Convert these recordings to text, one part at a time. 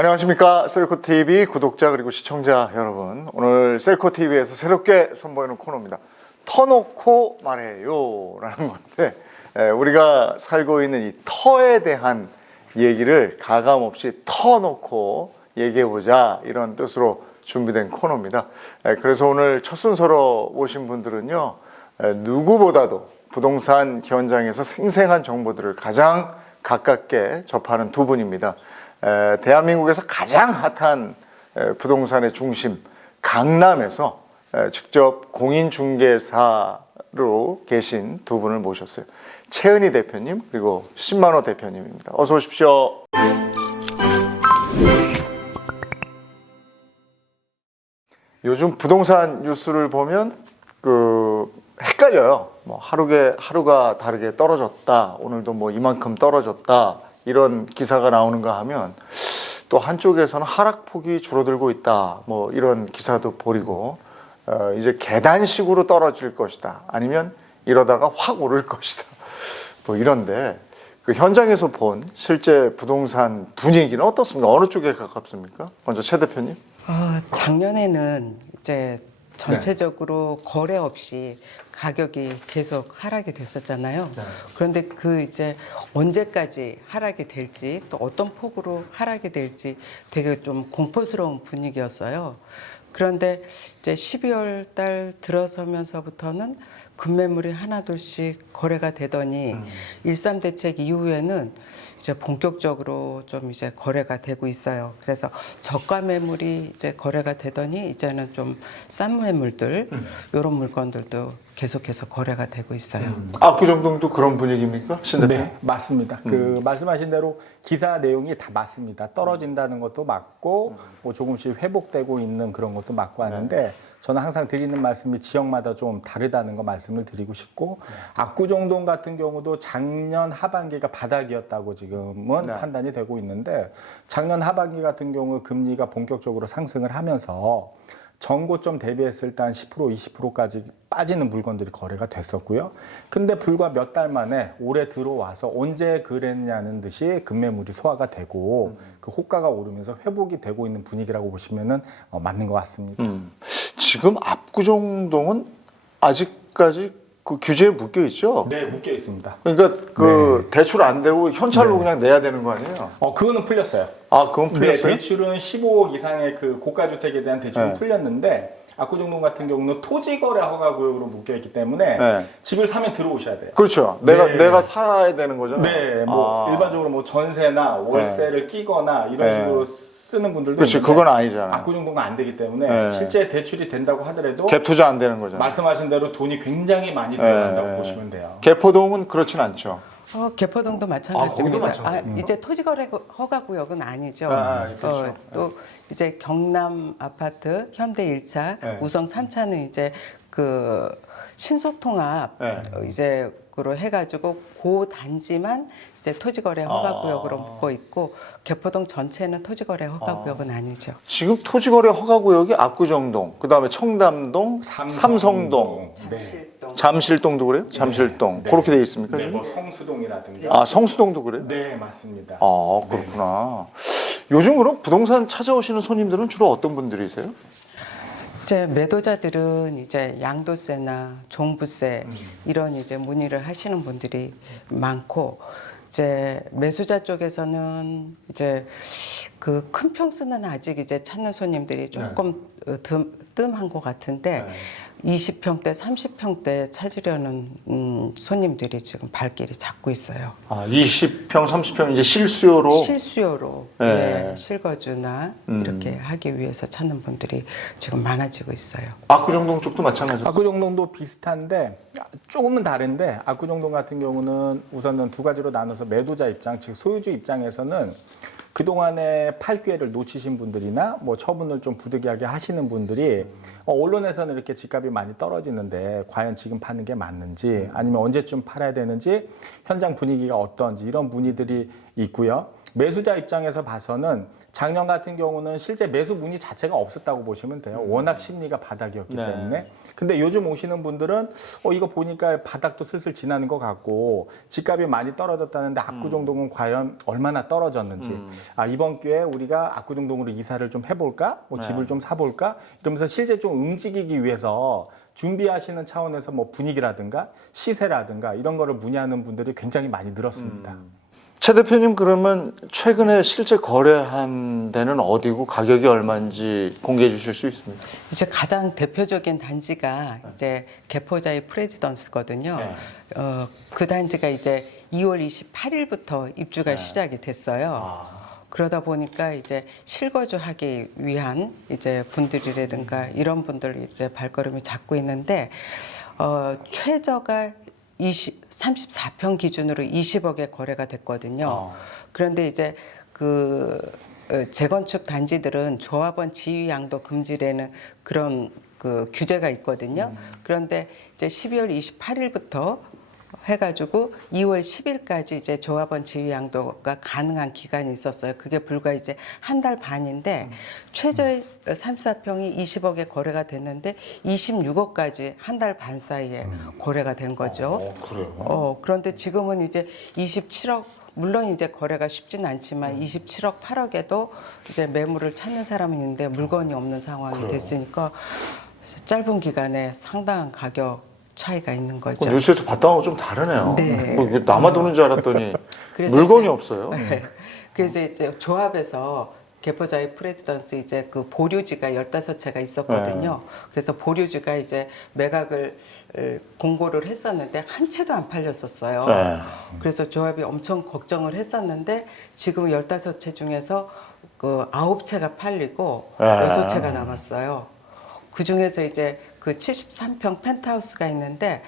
안녕하십니까. 셀코TV 구독자 그리고 시청자 여러분, 오늘 셀코TV에서 새롭게 선보이는 코너입니다. 터놓고 말해요 라는 건데, 우리가 살고 있는 이 터에 대한 얘기를 가감없이 터놓고 얘기해보자, 이런 뜻으로 준비된 코너입니다. 그래서 오늘 첫 순서로 오신 분들은요, 누구보다도 부동산 현장에서 생생한 정보들을 가장 가깝게 접하는 두 분입니다. 대한민국에서 가장 핫한 부동산의 중심 강남에서 직접 공인중개사로 계신 두 분을 모셨어요. 최은희 대표님 그리고 신만호 대표님입니다. 어서 오십시오. 요즘 부동산 뉴스를 보면 헷갈려요. 뭐 하루가 다르게 떨어졌다, 오늘도 뭐 이만큼 떨어졌다, 이런 기사가 나오는가 하면 또 한쪽에서는 하락폭이 줄어들고 있다, 뭐 이런 기사도 보이고, 이제 계단식으로 떨어질 것이다, 아니면 이러다가 확 오를 것이다, 뭐 이런데 그 현장에서 본 실제 부동산 분위기는 어떻습니까? 어느 쪽에 가깝습니까? 먼저 최 대표님. 작년에는 이제 전체적으로 거래 없이 가격이 계속 하락이 됐었잖아요. 그런데 이제 언제까지 하락이 될지, 또 어떤 폭으로 하락이 될지 되게 좀 공포스러운 분위기였어요. 그런데 이제 12월 달 들어서면서부터는 급매물이 하나둘씩 거래가 되더니 13 대책 이후에는 이제 본격적으로 좀 이제 거래가 되고 있어요. 그래서 저가 매물이 이제 거래가 되더니 이제는 좀 싼 매물들, 이런 물건들도 계속해서 거래가 되고 있어요. 압구정동도 그런 분위기입니까, 신 대표? 네, 맞습니다. 말씀하신 대로 기사 내용이 다 맞습니다. 떨어진다는 것도 맞고, 뭐 조금씩 회복되고 있는 그런 것도 맞고 하는데, 저는 항상 드리는 말씀이 지역마다 좀 다르다는 거 말씀을 드리고 싶고, 압구정동 같은 경우도 작년 하반기가 바닥이었다고 지금은 판단이 되고 있는데, 작년 하반기 같은 경우 금리가 본격적으로 상승을 하면서 전고점 대비했을 때 한 10%, 20%까지 빠지는 물건들이 거래가 됐었고요. 근데 불과 몇 달 만에 올해 들어와서 언제 그랬냐는 듯이 급매물이 소화가 되고 그 호가가 오르면서 회복이 되고 있는 분위기라고 보시면은 맞는 것 같습니다. 지금 압구정동은 아직까지 그 규제에 묶여 있죠? 네, 묶여 있습니다. 그러니까 대출 안 되고 현찰로 그냥 내야 되는 거 아니에요? 그거는 풀렸어요. 아, 그건 풀렸어요? 네, 대출은 15억 이상의 그 고가주택에 대한 대출은 풀렸는데, 압구정동 같은 경우는 토지거래 허가구역으로 묶여있기 때문에 집을 사면 들어오셔야 돼요. 그렇죠. 내가 살아야 되는 거잖아요. 네, 일반적으로 뭐 전세나 월세를 끼거나 이런 식으로 쓰는 분들도 그렇지, 있는데, 그건 아니잖아요. 압구정동은 안 되기 때문에 실제 대출이 된다고 하더라도 갭 투자 안 되는 거잖아요. 말씀하신 대로 돈이 굉장히 많이 들어간다고 보시면 돼요. 개포동은 그렇진 않죠. 개포동도 마찬가지입니다. 거기도 이제 토지거래 허가구역은 아니죠. 그렇죠. 또 이제 경남 아파트, 현대 1차, 우성 3차는 이제 그 신속통합 이제 그로 해가지고 그 단지만 이제 토지거래 허가구역으로 묶어 있고, 개포동 전체는 토지거래 허가구역은 아니죠. 지금 토지거래 허가구역이 압구정동, 그 다음에 청담동, 삼성동, 잠실동도 그래요? 잠실동. 그렇게 되어 있습니까? 네, 지금? 뭐 성수동이라든가. 아, 성수동도 그래요? 네, 맞습니다. 아, 그렇구나. 요즘 그럼 부동산 찾아오시는 손님들은 주로 어떤 분들이세요? 이제 매도자들은 이제 양도세나 종부세 이런 이제 문의를 하시는 분들이 많고, 이제 매수자 쪽에서는 이제 그 큰 평수는 아직 이제 찾는 손님들이 조금 뜸한 것 같은데, 20평대, 30평대 찾으려는 손님들이 지금 발길이 잡고 있어요. 아, 20평, 30평 이제 실수요로? 실수요로 실거주나 이렇게 하기 위해서 찾는 분들이 지금 많아지고 있어요. 압구정동 쪽도 마찬가지죠? 압구정동도 비슷한데 조금은 다른데, 압구정동 같은 경우는 우선은 두 가지로 나눠서 매도자 입장, 즉 소유주 입장에서는 그동안에 팔 기회를 놓치신 분들이나 뭐 처분을 좀 부득이하게 하시는 분들이 언론에서는 이렇게 집값이 많이 떨어지는데 과연 지금 파는 게 맞는지, 아니면 언제쯤 팔아야 되는지, 현장 분위기가 어떤지, 이런 문의들이 있고요. 매수자 입장에서 봐서는 작년 같은 경우는 실제 매수 문의 자체가 없었다고 보시면 돼요. 워낙 심리가 바닥이었기 네. 때문에. 근데 요즘 오시는 분들은 이거 보니까 바닥도 슬슬 지나는 것 같고 집값이 많이 떨어졌다는데 압구정동은 과연 얼마나 떨어졌는지 이번 기회에 우리가 압구정동으로 이사를 좀 해볼까? 뭐 집을 좀 사볼까? 이러면서 실제 좀 움직이기 위해서 준비하시는 차원에서 뭐 분위기라든가 시세라든가 이런 거를 문의하는 분들이 굉장히 많이 늘었습니다. 최 대표님 그러면 최근에 실제 거래한 데는 어디고 가격이 얼마인지 공개해 주실 수 있습니까? 이제 가장 대표적인 단지가 이제 개포자의 프레지던스거든요. 네. 그 단지가 이제 2월 28일부터 입주가 시작이 됐어요. 그러다 보니까 이제 실거주하기 위한 이제 분들이라든가 이런 분들 이제 발걸음이 잡고 있는데 최저가 34평 기준으로 20억에 거래가 됐거든요. 그런데 이제 그 재건축 단지들은 조합원 지위 양도 금지라는 그런 그 규제가 있거든요. 그런데 이제 12월 28일부터 해가지고 2월 10일까지 이제 조합원 지위 양도가 가능한 기간이 있었어요. 그게 불과 이제 한 달 반인데 최저의 34평이 20억에 거래가 됐는데 26억까지 한 달 반 사이에 거래가 된 거죠. 그래요? 그런데 지금은 이제 27억 물론 이제 거래가 쉽지는 않지만 27억 8억에도 이제 매물을 찾는 사람이 있는데 물건이 없는 상황이 됐으니까 짧은 기간에 상당한 가격 차이가 있는 거죠. 뉴스에서 봤던 거하고 좀 다르네요. 네. 뭐 이게 남아도는 줄 알았더니 그래서 물건이 이제- 없어요. 네. 그래서 이제 조합에서 개포자의 프레지던스 이제 그 보류지가 15채가 있었거든요. 그래서 보류지가 이제 매각을 공고를 했었는데 한 채도 안 팔렸었어요. 네. 그래서 조합이 엄청 걱정을 했었는데 지금 15채 중에서 그 9채가 팔리고 네. 6채가 남았어요. 그 중에서 이제 그 73평 펜트하우스가 있는데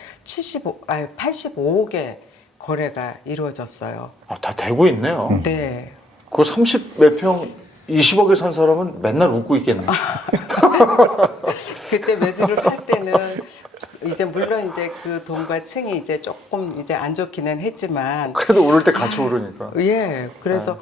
85억에 거래가 이루어졌어요. 다 되고 있네요. 네. 그 30 몇 평 20억에 산 사람은 맨날 웃고 있겠네. 그때 매수를 할 때는 이제 물론 이제 그 돈과 층이 이제 조금 이제 안 좋기는 했지만 그래도 오를 때 같이 오르니까. 예 그래서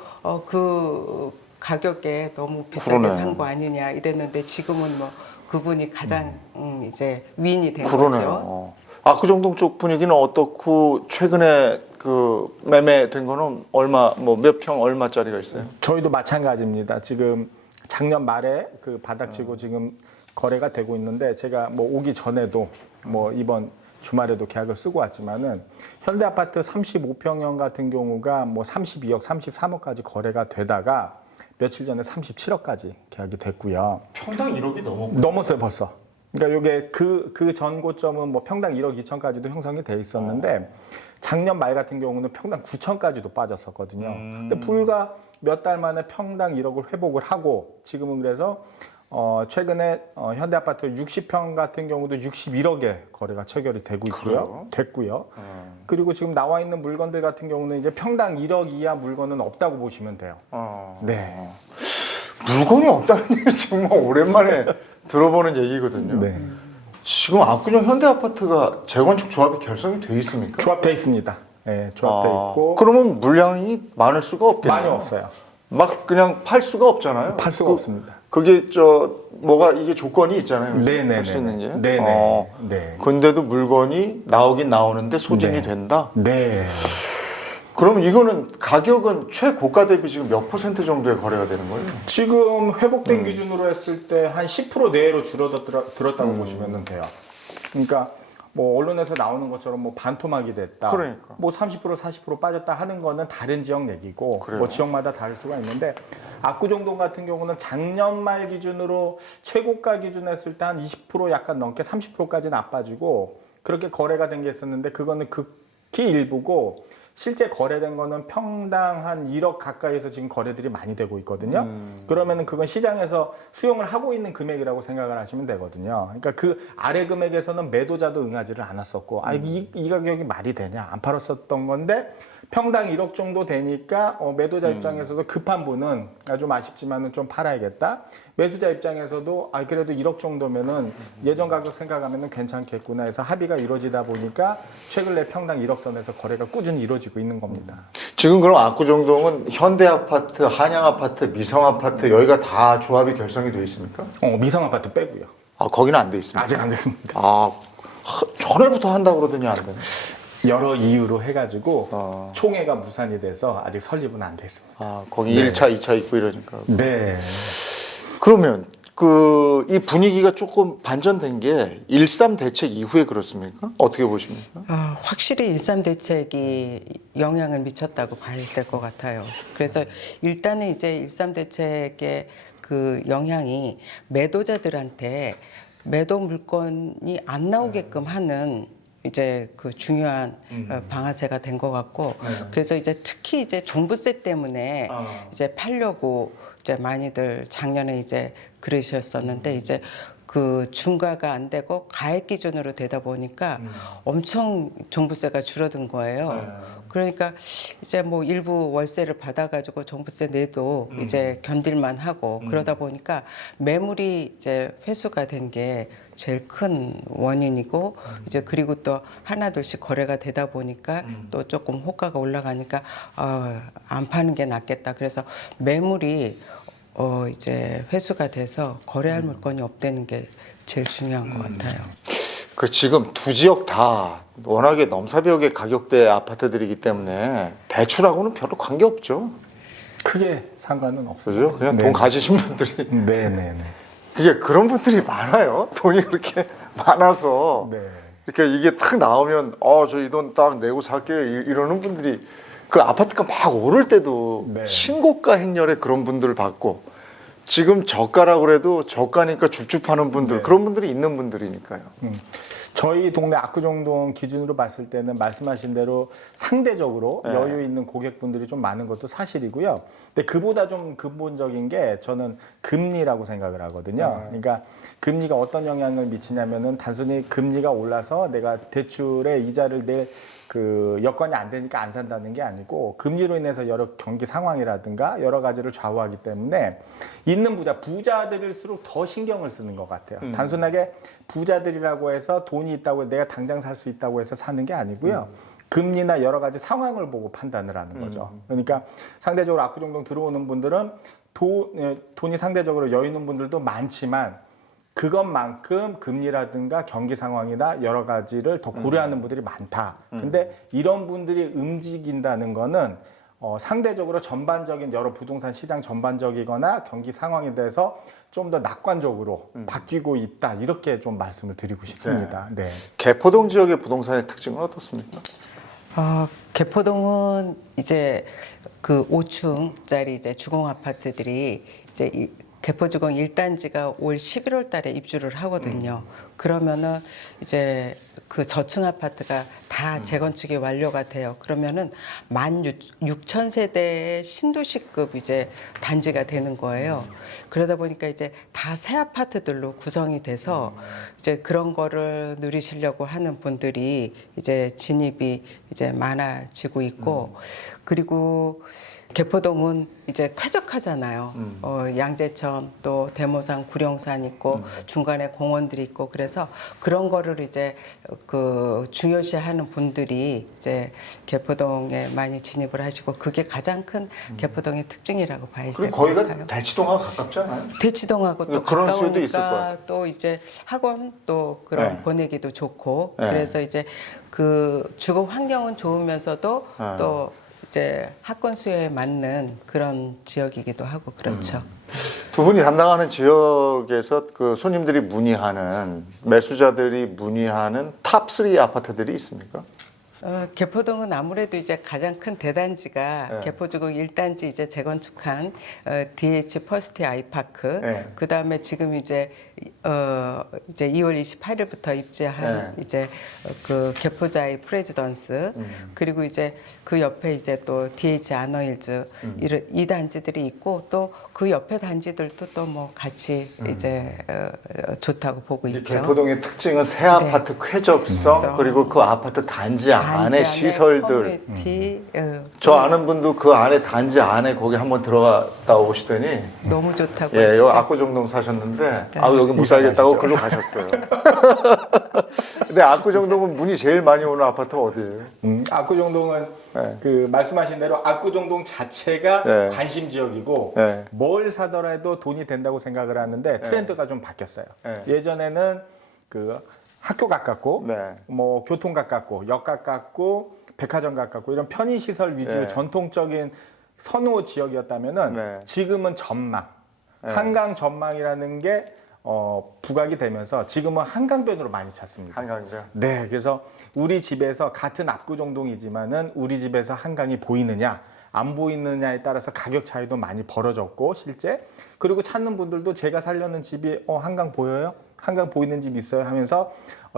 그 가격에 너무 비싸게 그러네. 산 거 아니냐 이랬는데 지금은 뭐 그분이 가장 이제 위인이 된 그러네요. 거죠. 압구정동 쪽 분위기는 어떻고 최근에 그 매매된 거는 얼마 뭐 몇 평 얼마짜리가 있어요? 저희도 마찬가지입니다. 지금 작년 말에 그 바닥치고 지금 거래가 되고 있는데 제가 뭐 오기 전에도 뭐 이번 주말에도 계약을 쓰고 왔지만은 현대아파트 35평형 같은 경우가 뭐 32억, 33억까지 거래가 되다가 며칠 전에 37억까지 계약이 됐고요. 평당 1억이 넘어. 넘었어요 벌써. 그러니까 이게 그 전 고점은 뭐 평당 1억 2천까지도 형성이 돼 있었는데 작년 말 같은 경우는 평당 9천까지도 빠졌었거든요. 근데 불과 몇 달 만에 평당 1억을 회복을 하고 지금은 그래서 최근에 현대아파트 60평 같은 경우도 61억에 거래가 체결이 되고 있고요. 그래요? 됐고요. 그리고 지금 나와 있는 물건들 같은 경우는 이제 평당 1억 이하 물건은 없다고 보시면 돼요. 네. 물건이 없다는 얘기 정말 오랜만에 들어보는 얘기거든요. 네. 지금 압구정 현대아파트가 재건축 조합이 결성이 돼 있습니까? 조합돼 있습니다. 네, 조합돼 있고 그러면 물량이 많을 수가 없겠네요. 많이 없어요. 막 그냥 팔 수가 없잖아요. 팔 수가 없습니다. 그게 뭐가 이게 조건이 있잖아요. 네네네. 할 수 있는 게. 네네. 네. 근데도 물건이 나오긴 나오는데 소진이 네. 된다. 네. 그러면 이거는 가격은 최고가 대비 지금 몇 퍼센트 정도의 거래가 되는 거예요? 지금 회복된 기준으로 했을 때 한 10% 내외로 줄어들었다고 보시면 돼요. 그러니까 뭐 언론에서 나오는 것처럼 뭐 반토막이 됐다. 그러니까. 뭐 30% 40% 빠졌다 하는 거는 다른 지역 얘기고 그래요. 뭐 지역마다 다를 수가 있는데 압구정동 같은 경우는 작년 말 기준으로 최고가 기준 했을 때 한 20% 약간 넘게 30%까지는 나빠지고 그렇게 거래가 된 게 있었는데 그거는 극히 일부고 실제 거래된 거는 평당 한 1억 가까이에서 지금 거래들이 많이 되고 있거든요. 그러면은 그건 시장에서 수용을 하고 있는 금액이라고 생각을 하시면 되거든요. 그러니까 그 아래 금액에서는 매도자도 응하지를 않았었고, 이 가격이 말이 되냐? 안 팔았었던 건데 평당 1억 정도 되니까 매도자 입장에서도 급한 분은 좀 아쉽지만은 좀 팔아야겠다. 매수자 입장에서도 그래도 1억 정도면은 예전 가격 생각하면은 괜찮겠구나 해서 합의가 이루어지다 보니까 최근 내 평당 1억 선에서 거래가 꾸준히 이루어지고 있는 겁니다. 지금 그럼 압구정동은 현대아파트, 한양아파트, 미성아파트 여기가 다 조합이 결성이 돼 있습니까? 미성 아파트 빼고요. 거기는 안 돼 있습니다. 아직 안 됐습니다. 전에부터 한다고 그러더니 안 되네. 여러 이유로 해가지고 총회가 무산이 돼서 아직 설립은 안 됐습니다. 거기 네. 1차, 2차 있고 이러니까. 네. 그러면 이 분위기가 조금 반전된 게 1.3 대책 이후에 그렇습니까? 어떻게 보십니까? 확실히 1.3 대책이 영향을 미쳤다고 봐야 될 것 같아요. 그래서 일단은 이제 1.3 대책의 그 영향이 매도자들한테 매도 물건이 안 나오게끔 하는 이제 그 중요한 방아쇠가 된 것 같고, 그래서 이제 특히 이제 종부세 때문에 이제 팔려고 이제 많이들 작년에 이제 그러셨었는데, 이제 그 중과가 안 되고 가액 기준으로 되다 보니까 엄청 종부세가 줄어든 거예요. 그러니까 이제 뭐 일부 월세를 받아가지고 종부세 내도 이제 견딜만 하고 그러다 보니까 매물이 이제 회수가 된 게 제일 큰 원인이고, 이제 그리고 또 하나둘씩 거래가 되다 보니까 또 조금 호가가 올라가니까 안 파는 게 낫겠다. 그래서 매물이 이제 회수가 돼서 거래할 물건이 없다는 게 제일 중요한 것 같아요. 지금 두 지역 다 워낙에 넘사벽의 가격대 아파트들이기 때문에 대출하고는 별로 관계 없죠. 크게 상관은 없어요. 그죠? 그냥 돈 가지신 분들이. 네네네. 그런 분들이 많아요. 돈이 그렇게 많아서. 네. 이렇게 이게 탁 나오면 저 이 돈 딱 내고 살게요 이러는 분들이, 그 아파트가 막 오를 때도 네. 신고가 행렬에 그런 분들을 받고, 지금 저가라고 해도 저가니까 줍줍하는 분들, 네. 그런 분들이 있는 분들이니까요. 저희 동네 압구정동 기준으로 봤을 때는 말씀하신 대로 상대적으로 네. 여유 있는 고객분들이 좀 많은 것도 사실이고요. 근데 그보다 좀 근본적인 게 저는 금리라고 생각을 하거든요. 그러니까 금리가 어떤 영향을 미치냐면은 단순히 금리가 올라서 내가 대출의 이자를 낼 그 여건이 안 되니까 안 산다는 게 아니고, 금리로 인해서 여러 경기 상황이라든가 여러 가지를 좌우하기 때문에 있는 부자들일수록 더 신경을 쓰는 것 같아요. 단순하게 부자들이라고 해서 돈이 있다고 내가 당장 살 수 있다고 해서 사는 게 아니고요. 금리나 여러 가지 상황을 보고 판단을 하는 거죠. 그러니까 상대적으로 압구정동 들어오는 분들은 돈이 상대적으로 여유 있는 분들도 많지만, 그것만큼 금리라든가 경기 상황이나 여러 가지를 더 고려하는 분들이 많다. 근데 이런 분들이 움직인다는 거는 상대적으로 전반적인 여러 부동산 시장 전반적이거나 경기 상황에 대해서 좀 더 낙관적으로 바뀌고 있다. 이렇게 좀 말씀을 드리고 싶습니다. 네. 개포동 지역의 부동산의 특징은 어떻습니까? 개포동은 이제 그 5층짜리 이제 주공 아파트들이 이제 개포주공 1단지가 올 11월 달에 입주를 하거든요. 그러면은 이제 그 저층 아파트가 다 재건축이 완료가 돼요. 그러면은 16,000세대의 신도시급 이제 단지가 되는 거예요. 그러다 보니까 이제 다 새 아파트들로 구성이 돼서 이제 그런 거를 누리시려고 하는 분들이 이제 진입이 이제 많아지고 있고, 그리고 개포동은 이제 쾌적하잖아요. 양재천 또 대모산 구룡산 있고 중간에 공원들이 있고, 그래서 그런 거를 이제 그 중요시하는 분들이 이제 개포동에 많이 진입을 하시고, 그게 가장 큰 개포동의 특징이라고 봐야 될 그리고 것 거기가 같아요. 대치동하고 가깝지 않아요? 대치동하고 또 그런 수요도 있을 것 가까우니까 같아요. 또 이제 학원 또 그런 네. 보내기도 좋고, 네. 그래서 이제 그 주거 환경은 좋으면서도 네. 또 이제 학권 수요에 맞는 그런 지역이기도 하고 그렇죠. 두 분이 담당하는 지역에서 그 손님들이 문의하는, 매수자들이 문의하는 탑3 아파트들이 있습니까? 개포동은 아무래도 이제 가장 큰 대단지가 네. 개포주공 1단지 이제 재건축한 DH 퍼스트 아이파크, 네. 그 다음에 지금 이제 이제 2월 28일부터 입주한 네. 이제 그 개포자이 프레지던스 그리고 이제 그 옆에 이제 또 DH 아너힐즈 이 단지들이 있고 또 그 옆에 단지들도 또 뭐 같이 이제 좋다고 보고 이 있죠. 개포동의 특징은 새 아파트 쾌적성 그리고 그 아파트 단지 안에 시설들. 커뮤니티, 저 아는 분도 그 안에 단지 안에 거기 한번 들어갔다 오시더니 너무 좋다고 예, 하시죠. 여기 압구정동 사셨는데 아 여기 못 살겠다고 글로 가셨어요. 근데 압구정동은 문이 제일 많이 오는 아파트 어디예요? 압구정동은 네. 그 말씀하신 대로 압구정동 자체가 네. 관심 지역이고 네. 뭘 사더라도 돈이 된다고 생각을 하는데 트렌드가 좀 바뀌었어요. 네. 예전에는 그 학교 가깝고 네. 뭐 교통 가깝고 역 가깝고 백화점 가깝고 이런 편의 시설 위주 네. 전통적인 선호 지역이었다면은 네. 지금은 전망, 네. 한강 전망이라는 게 부각이 되면서 지금은 한강변으로 많이 찾습니다. 한강변. 네, 그래서 우리 집에서 같은 압구정동이지만은 우리 집에서 한강이 보이느냐 안 보이느냐에 따라서 가격 차이도 많이 벌어졌고 실제 그리고 찾는 분들도 제가 살려는 집이 한강 보여요? 한강 보이는 집 있어요? 하면서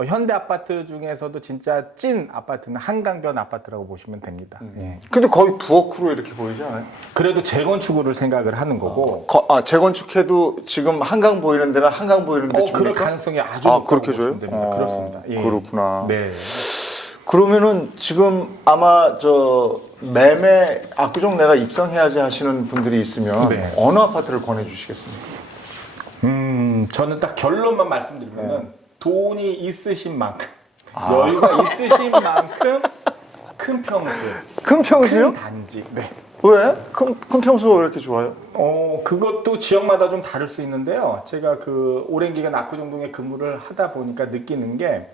현대 아파트 중에서도 진짜 찐 아파트는 한강변 아파트라고 보시면 됩니다. 예. 근데 거의 부엌으로 이렇게 보이지 않아요? 그래도 재건축을 생각을 하는 거고 재건축해도 지금 한강 보이는 데는 한강 보이는 데 그럴 줍니까? 가능성이 아주 아, 높다고 그렇게 보시면 줘요? 됩니다. 그렇습니다. 예. 그렇구나. 네. 그러면은 지금 아마 저 매매 압구정 내가 입성해야지 하시는 분들이 있으면 네. 어느 아파트를 권해주시겠습니까? 저는 딱 결론만 말씀드리면은 돈이 있으신 만큼 아. 여유가 있으신 만큼 큰 평수, 큰 평수요? 큰 단지. 네. 왜? 큰 평수가 왜 이렇게 좋아요? 그것도 지역마다 좀 다를 수 있는데요. 제가 그 오랜 기간 압구정동에 근무를 하다 보니까 느끼는 게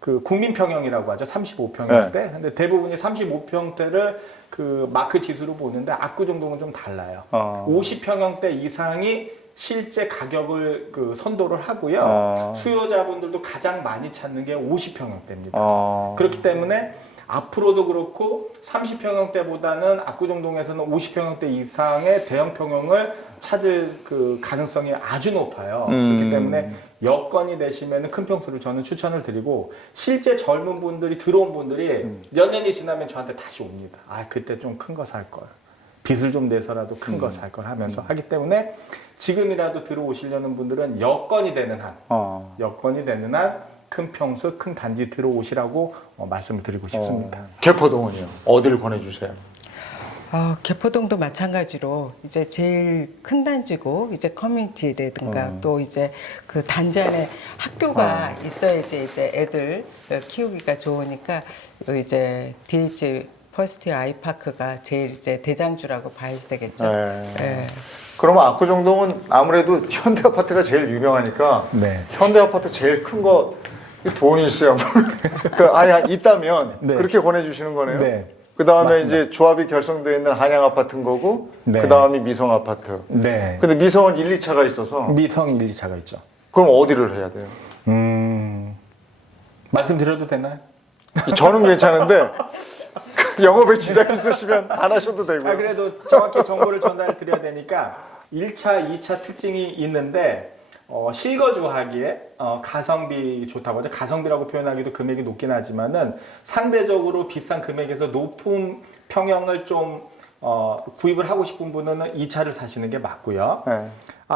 그 국민평형이라고 하죠. 35평형대. 근데 대부분이 35평대를 그 마크 지수로 보는데 압구정동은 좀 달라요. 50평형대 이상이 실제 가격을 그 선도를 하고요. 수요자분들도 가장 많이 찾는 게 50평형대입니다. 그렇기 때문에 앞으로도 그렇고 30평형대보다는 압구정동에서는 50평형대 이상의 대형 평형을 찾을 그 가능성이 아주 높아요. 그렇기 때문에 여건이 되시면 큰 평수를 저는 추천을 드리고 실제 젊은 분들이 들어온 분들이 몇 년이 지나면 저한테 다시 옵니다. 아 그때 좀 큰 거 살 걸. 빚을 좀 내서라도 큰 거 살 걸 하면서 하기 때문에 지금이라도 들어오시려는 분들은 여건이 되는 한 큰 평수, 큰 단지 들어오시라고 말씀을 드리고 싶습니다. 개포동은요? 어디를 권해주세요? 개포동도 마찬가지로 이제 제일 큰 단지고 이제 커뮤니티라든가 또 이제 그 단지 안에 학교가 있어야지 이제 애들 키우기가 좋으니까 이제 DH 퍼스트 아이파크가 제일 이제 대장주라고 봐야 되겠죠. 네. 그러면 압구정동은 아무래도 현대 아파트가 제일 유명하니까 네. 현대 아파트 제일 큰 거 돈이 있어야 있다면 네. 그렇게 권해주시는 거네요. 네. 그 다음에 맞습니다. 이제 조합이 결성되어 있는 한양 아파트인 거고 네. 그 다음이 미성 아파트. 네. 근데 미성은 1, 2차가 있어서 미성 1, 2차가 있죠. 그럼 어디를 해야 돼요? 말씀드려도 되나요? 저는 괜찮은데 영업에 지장 있으시면 안 하셔도 되고요. 그래도 정확히 정보를 전달 드려야 되니까 1차, 2차 특징이 있는데 실거주하기에 가성비 좋다고 하죠. 가성비라고 표현하기도 금액이 높긴 하지만은 상대적으로 비싼 금액에서 높은 평형을 좀 구입을 하고 싶은 분은 2차를 사시는 게 맞고요. 네.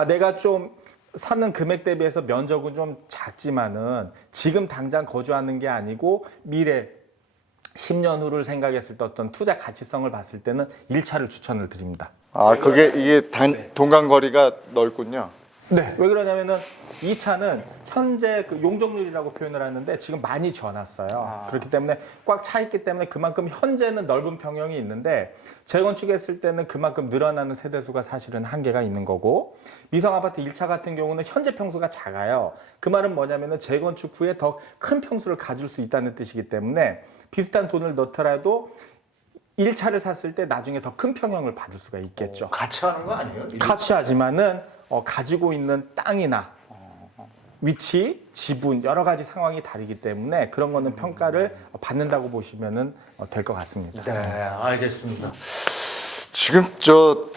내가 좀 사는 금액 대비해서 면적은 좀 작지만은 지금 당장 거주하는 게 아니고 미래 10년 후를 생각했을 때 어떤 투자 가치성을 봤을 때는 1차를 추천을 드립니다. 이게 동간거리가 넓군요. 네. 왜 그러냐면은 2차는 현재 그 용적률이라고 표현을 하는데 지금 많이 지어놨어요. 그렇기 때문에 꽉 차 있기 때문에 그만큼 현재는 넓은 평형이 있는데 재건축했을 때는 그만큼 늘어나는 세대수가 사실은 한계가 있는 거고 미성 아파트 1차 같은 경우는 현재 평수가 작아요. 그 말은 뭐냐면은 재건축 후에 더 큰 평수를 가질 수 있다는 뜻이기 때문에 비슷한 돈을 넣더라도 1차를 샀을 때 나중에 더 큰 평형을 받을 수가 있겠죠. 같이 하는 거 아니에요? 같이 하지만은 가지고 있는 땅이나 위치, 지분 여러 가지 상황이 다르기 때문에 그런 거는 평가를 받는다고 보시면은 될 것 같습니다. 네, 알겠습니다. 지금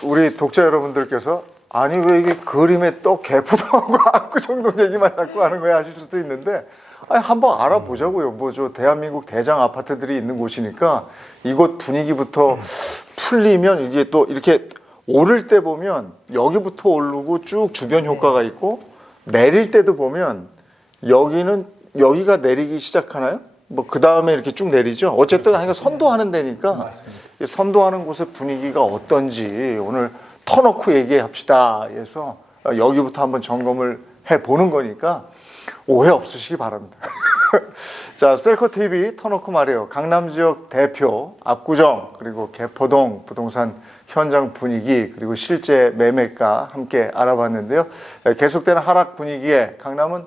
우리 독자 여러분들께서 아니 왜 이게 그림에 또 개포동하고 압구정동 얘기만 자꾸 하는 거야 하실 수도 있는데 아니 한번 알아보자고요. 뭐 저 대한민국 대장 아파트들이 있는 곳이니까 이곳 분위기부터 풀리면 이게 또 이렇게 오를 때 보면 여기부터 오르고 쭉 주변 효과가 있고 내릴 때도 보면 여기가 내리기 시작하나요? 뭐 그 다음에 이렇게 쭉 내리죠. 어쨌든 하여간 선도하는 데니까 이 선도하는 곳의 분위기가 어떤지 오늘 터놓고 얘기합시다. 해서 여기부터 한번 점검을 해 보는 거니까 오해 없으시기 바랍니다. 자, 셀커 TV 터놓고 말해요. 강남 지역 대표 압구정 그리고 개포동 부동산 현장 분위기 그리고 실제 매매가 함께 알아봤는데요. 계속되는 하락 분위기에 강남은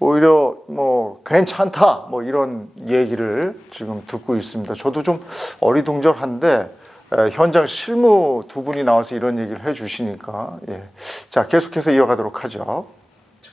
오히려 뭐 괜찮다 뭐 이런 얘기를 지금 듣고 있습니다. 저도 좀 어리둥절한데 현장 실무 두 분이 나와서 이런 얘기를 해주시니까 자 계속해서 이어가도록 하죠.